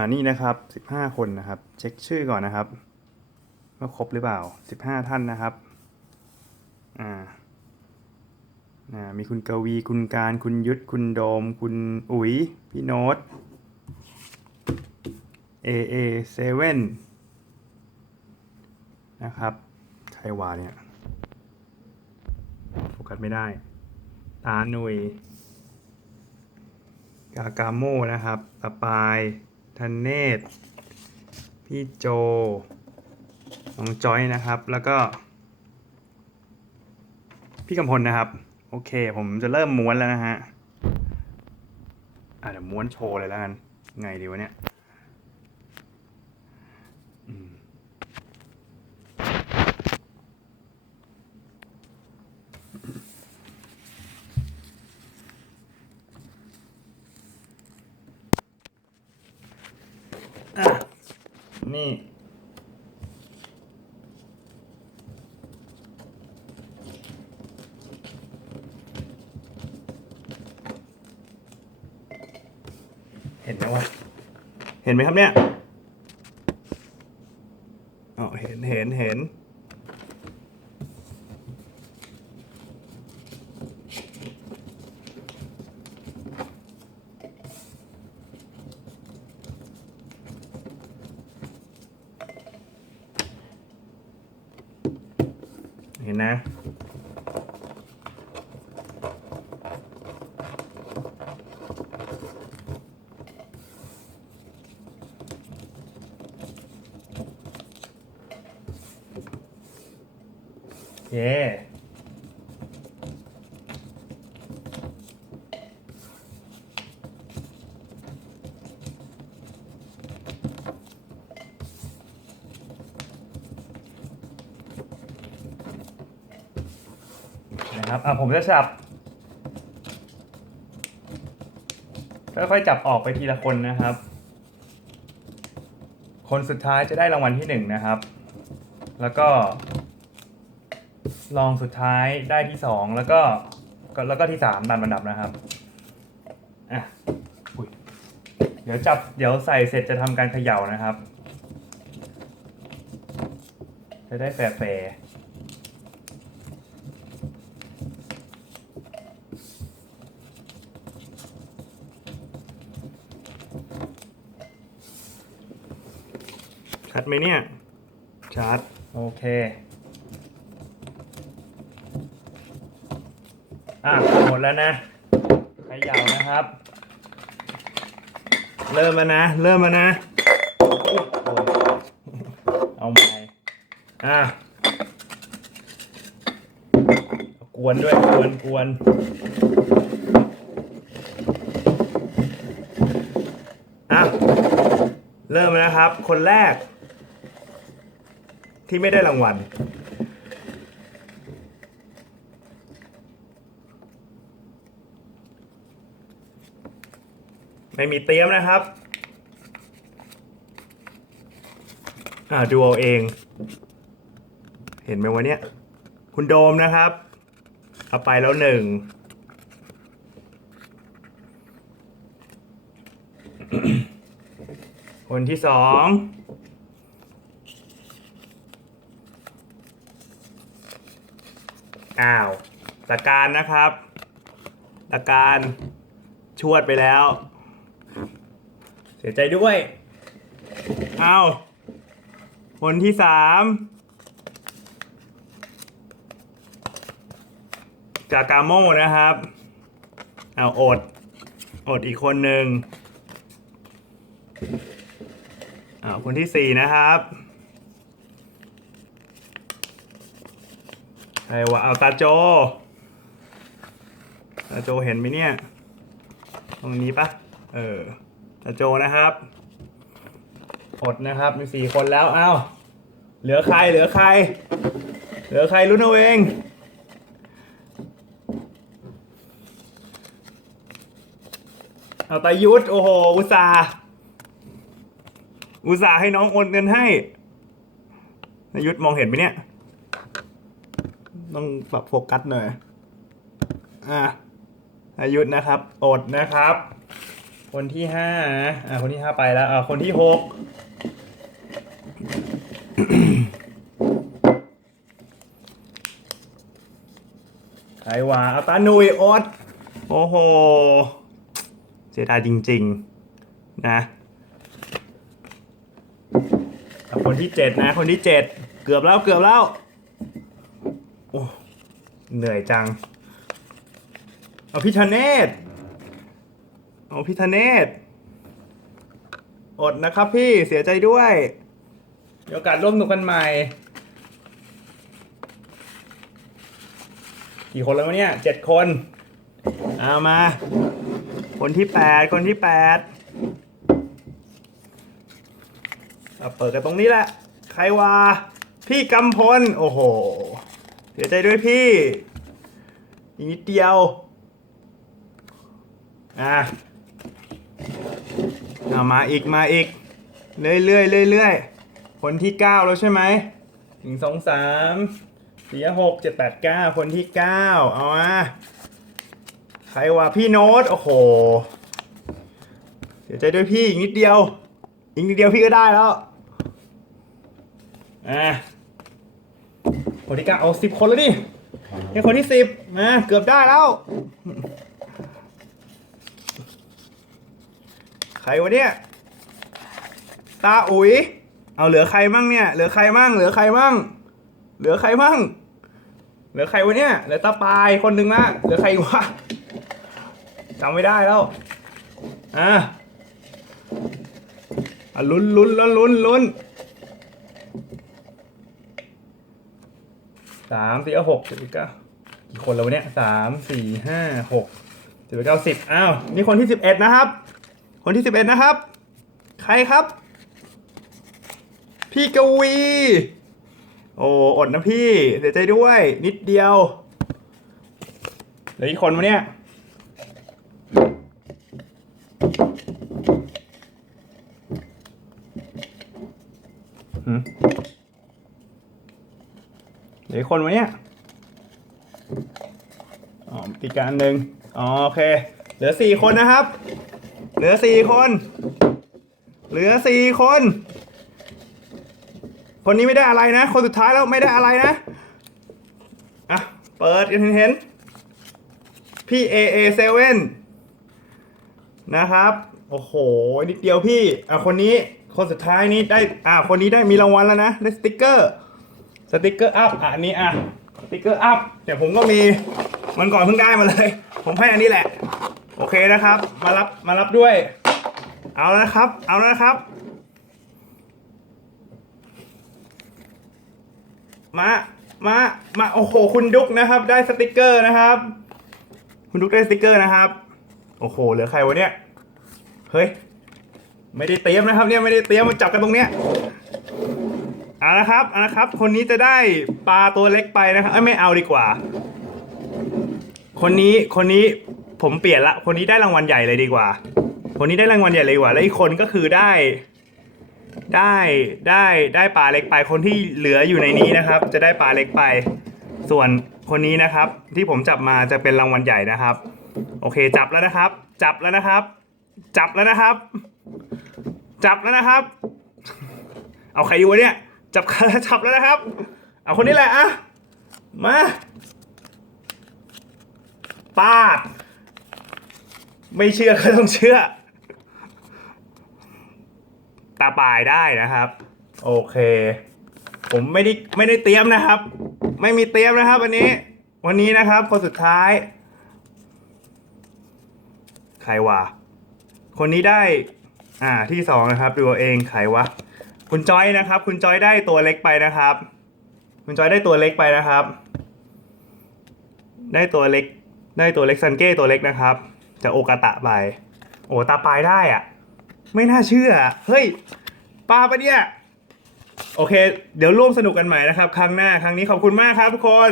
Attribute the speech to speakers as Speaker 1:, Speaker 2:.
Speaker 1: อ่านี่นะครับสิบห้าคนนะครับ เช็คชื่อก่อนนะครับว่าครบหรือเปล่าสิบห้าท่านนะครับอ่าอ่ามีคุณกวี คุณการ คุณยุทธ คุณโดม คุณอุ๋ย พี่โน้ต AA 7นะครับ ใครวาเนี่ย โฟกัสไม่ได้ ตาหนุย กากาโมนะครับตะปาย ทันเนศพี่โจน้องจอยนะครับ แล้วก็ พี่กำพลนะครับ โอเค ผมจะเริ่มม้วนแล้วนะฮะอะเดี๋ยวม้วนโชว์เลยแล้วกัน ไงดีวะเนี่ย นี่ เห็นไหมวะ เห็นไหมครับเนี่ยอ๋อเห็นเห็นเห็น เห็นนะ เย้ นะครับอะผมจะจับค่อยๆจับออกไปทีละคนนะครับ คนสุดท้ายจะได้รางวัลที่หนึ่งนะครับ แล้วก็รองสุดท้ายได้ที่สองแล้วก็แล้วก็ที่สามตามลำดับนะครับอะอเดี๋ยวจับเดี๋ยวใส่เสร็จจะทำการเขย่านะครับ จะได้แฟร์ ชัดไหมเนี่ย ชัด โอเค อะ หมดแล้วนะเขย่านะครับ เริ่มแล้วนะ เริ่มแล้วนะอุ๊ยโดนเอาใหม่อะกวนด้วย กวนกวนอะ เริ่มแล้วนะครับ คนแรก ที่ไม่ได้รางวัล ไม่มีเตรียมนะครับ อ่าดูเอาเอง เห็นไหมวะเนี่ย คุณโดมนะครับ เอาไปแล้วหนึ่งคนที่สอง อ้าวตะการนะครับตะการชวดไปแล้ว เสียใจด้วยเอาคนที่สามจากกาโมนะครับ เอาอด อดอีกคนหนึ่งเอาคนที่สี่นะครับ ใครวะเอาตาโจ ตาโจเห็นไหมเนี่ย ตรงนี้ปะเออ ตาโจนะครับ อดนะครับ มีสี่คนแล้ว เอ้า เหลือใคร เหลือใคร เหลือใครรุ่นเอาเองเอาตายุทธโอ้โห อุตส่าห์อุตส่าห์ให้น้องโอนเงินให้นายุทธมองเห็นไหมเนี่ย ต้องปรับโฟกัสหน่อย อะนายุธนะครับ อดนะครับ คนที่ห้านะอ่าคนที่ห้าไปแล้ว อ่าคนที่หกใครวะเอาตาหนุยอด โอ้โห เสียดายจริง ๆ นะคนที่เจ็ดนะ คนที่เจ็ดเกือบแล้วเกือบแล้ว เหนื่อยจัง เอาพิธเนศเอาพิธเนศอดนะครับพี่เสียใจด้วยมีโอกาสร่วมสนุกกันใหม่ กี่คนแล้ววะเนี่ยเจ็ดคน เอามา คนที่แปดคนที่แปดเอาเปิดกันตรงนี้แหละ ใครวะพี่กำพล โอ้โห สียใจด้วยพี่ อีกนิดเดียว อะเอามาอีกมาอีก เรื่อยเรื่อยเรื่อยเรื่อยๆคนที่เก้าแล้วใช่ไหมหนึ่งสองสามสี่ห้าหกเจ็ดแปดเก้าคนที่เก้าเอามาใครวะพี่โน้ต โอ้โห เสียใจด้วยพี่อีกนิดเดียว อีกนิดเดียวพี่ก็ได้แล้ว อะ คนที่เก้าเอาสิบคนแล้วดินี่คนที่สิบนะเกือบได้แล้ว ใครวะเนี่ย ตาอุ๋ย เอาเหลือใครมั่งเนี่ย เหลือใครมั่ง เหลือใครมั่ง เหลือใครมั่ง เหลือใครวะเนี่ย เหลือตาปายคนหนึ่งละ เหลือใครวะจำไม่ได้แล้ว อะลุ้นลุ้นลุ้นลุ้นลุ้น สามสี่หกเจ็ดแปดเก้ากี่คนแล้ววะเนี่ยสามสี่ห้าหกเจ็ดแปดเก้าสิบอ้าวนี่คนที่สิบเอ็ดนะครับ คนที่สิบเอ็ดนะครับ ใครครับ พี่กวี โอ้อดนะพี่เสียใจด้วย นิดเดียวเหลืออีกคนวะเนี่ยหืม กคนวะเนี่ยอ๋อตีการหนึ่งอ๋อโอเค เหลือสี่คนนะครับ เหลือสี่คน เหลือสี่คน คนนี้ไม่ได้อะไรนะ คนสุดท้ายแล้วไม่ได้อะไรนะ อะ เปิดกันเห็นพี่ AA7 นะครับ โอ้โห นิดเดียวพี่ อะ คนนี้ คนสุดท้ายนี้ได้ อะ คนนี้ได้มีรางวัลแล้วนะ ได้สติกเกอร์ สติกเกอร์อัพอะอันนี้อะสติกเกอร์อัพแต่ผมก็มีมันก่อนเพิ่งได้มาเลย ผมให้อันนี้แหละ โอเคนะครับ มารับมารับด้วย เอาแล้วนะครับ เอาแล้วนะครับ มามามาโอ้โหคุณดุ๊กนะครับ ได้สติกเกอร์นะครับ คุณดุ๊กได้สติกเกอร์นะครับ โอ้โหเหลือใครวะเนี่ยเฮ้ยไม่ได้เตรียมนะครับเนี่ยไม่ได้เตรียมมาจับกันตรงเนี้ย เอาละครับเอาละครับ คนนี้จะได้ปลาตัวเล็กไปนะครับเอ้ยไม่เอาดีกว่า คนนี้คนนี้ผมเปลี่ยนละ คนนี้ได้รางวัลใหญ่เลยดีกว่า คนนี้ได้รางวัลใหญ่เลยดีกว่า แล้วอีกคนก็คือได้ ได้ได้ได้ปลาเล็กไป คนที่เหลืออยู่ในนี้นะครับ จะได้ปลาเล็กไป ส่วนคนนี้นะครับ ที่ผมจับมาจะเป็นรางวัลใหญ่นะครับ โอเค จับแล้วนะครับ จับแล้วนะครับ จับแล้วนะครับ จับแล้วนะครับ เอาใครอยู่วะเนี่ย จับจับแล้วนะครับ เอาคนนี้แหละอะมาปาด ไม่เชื่อก็ต้องเชื่อ ตาปายได้นะครับ โอเค ผมไม่ได้ไม่ได้เตรียมนะครับ ไม่มีเตรียมนะครับวันนี้ วันนี้นะครับคนสุดท้าย ใครวะคนนี้ได้ อ่าที่สองนะครับดูเอาเองใครวะ คุณจอยนะครับ คุณจอยได้ตัวเล็กไปนะครับ คุณจอยได้ตัวเล็กไปนะครับ ได้ตัวเล็ก ได้ตัวเล็กซันเก้ตัวเล็กนะครับจากโอกาตะไป โอ้ตาปลายได้อะไม่น่าเชื่อ เฮ้ยปลาปะเนี่ยโอเค เดี๋ยวร่วมสนุกกันใหม่นะครับ ครั้งหน้า ครั้งนี้ขอบคุณมากครับทุกคน